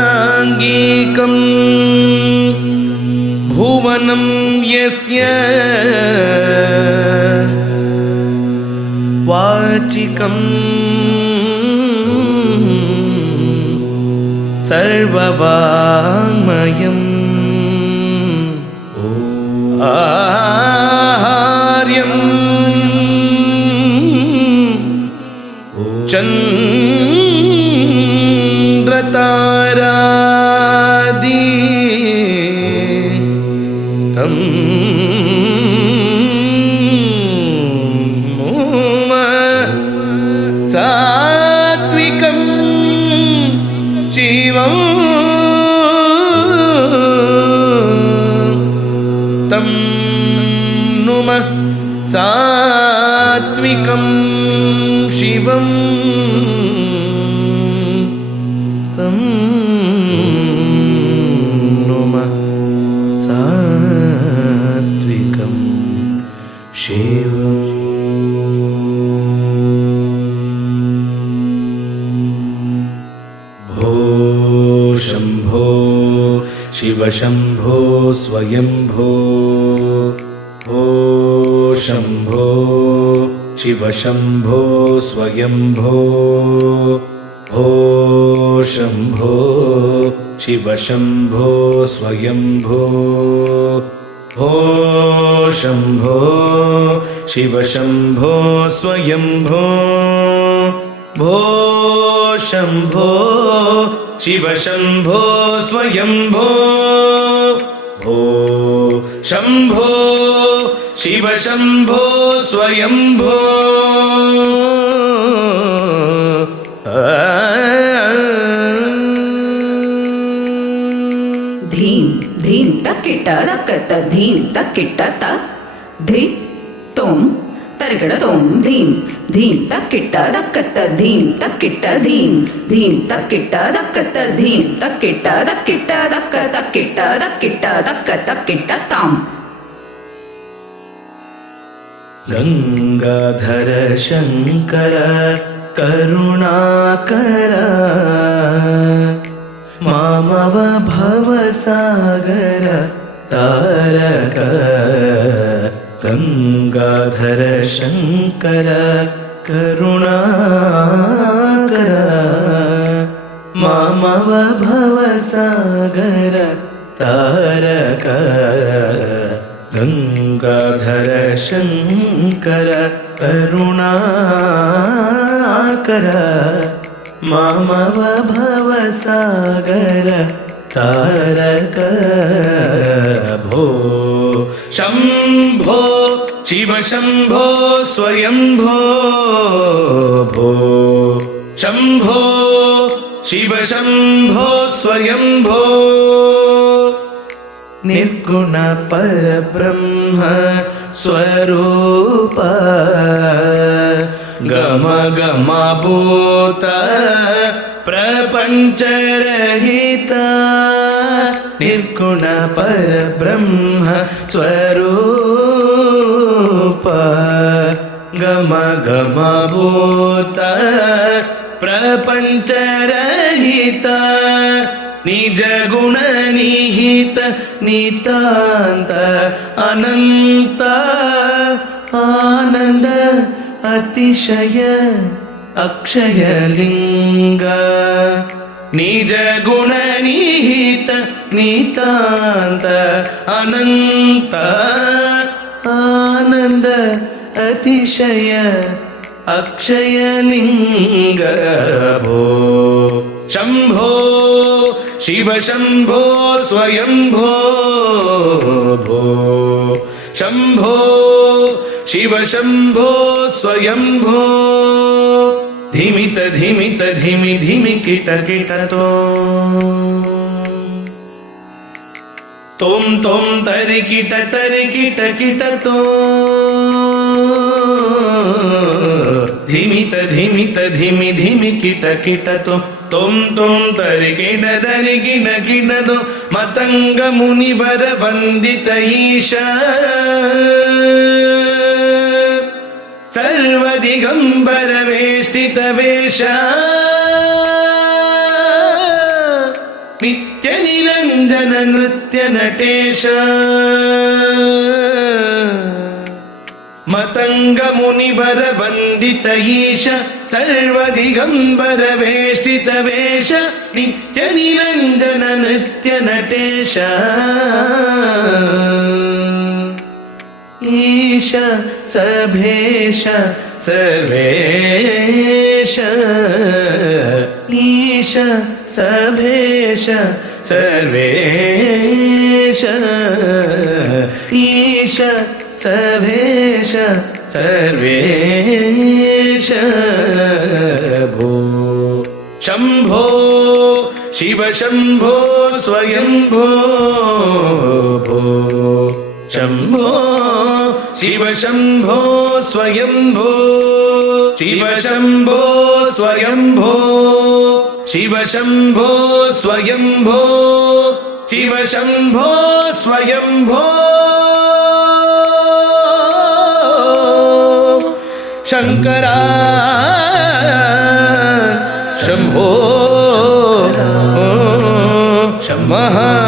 आङ्गिकं भुवनं यस्य वाचिकं सर्ववाङ्मयम् आहार्यं चन्द्रतारादि तं सात्विकं शिवं तं नुमः सात्विकं शिवं तं नुमः सात्विकं शिवम्। भो शम्भो शिव शम्भो स्वयंभो। भो शम्भो शिव शम्भो स्वयंभो। भो शम्भो शिव शम्भो स्वयंभो। भो शम्भो शिव शम्भो स्वयंभो। भो शम्भो शिव शम्भो स्वयंभो। भो शम्भो शिव शम्भो स्वयंभो। धीं धीं तक्किट्ट तक्कत धीं तक्किट्ट त धी तों तरगड़ तों धीं धीं तक्किट्ट तक्कत धीं तक्किट्ट धीं धीं तक्किट्ट तक्कत धीं तक्किट्ट तक्किट्ट तक्क तक्किट्ट तक्किट्ट तक्क तक्किट्ट तां। गंगाधर शंकर करुणाकर मामव भवसागर तारक। गंगाधर शंकर करुणाकर मामव भवसागर तारक। गंगाधर शंकर करुणाकर मामव भवसागर तारक। भो शम्भो शिव शम्भो स्वयंभो। भो शम्भो शिव शम्भो स्वयंभो। निर्गुण परब्रह्म स्वरूप गम गम भूत प्रपंच रहित। निर्गुण परब्रह्म स्वरूप गम गम भूत प्रपंच रहित। निज गुण निहित नितांत अनंत आनंद अतिशय अक्षय लिंग। निज गुण निहित नितान्त अनन्त आनन्द अतिशय अक्षयलिङ्ग भो शम्भो शिव शम्भो स्वयम्भो भो शम्भो शिव शम्भो स्वयम्भो धिमित धिमित धिमि धिमि किट किट तोम तोम तरि किट किट तो धिमित धिमित धिमि धिमि किट किट तो तोम तोम तरि किट तो मतंग मुनिवर वंदित ईश सर्वदिगंबर वेष्टित वेश नित्य निरंजन नृत्य नटेश मतंग मुनिवर वंदित ईश सर्वदिगंबर वेष्टित वेश नित्य निरंजन नृत्य नटेश ईश सभेश सर्वेश ईश सभेश सर्वेश ईश सभेश सर्वेश भो शम्भो शिव शम्भो स्वयम्भो भो शम्भो शिव शम्भो स्वयम्भो शिव शम्भो स्वयम्भो शिव शम्भो स्वयम्भो शिव शम्भो स्वयम्भो शङ्करा शम्भो शम्भः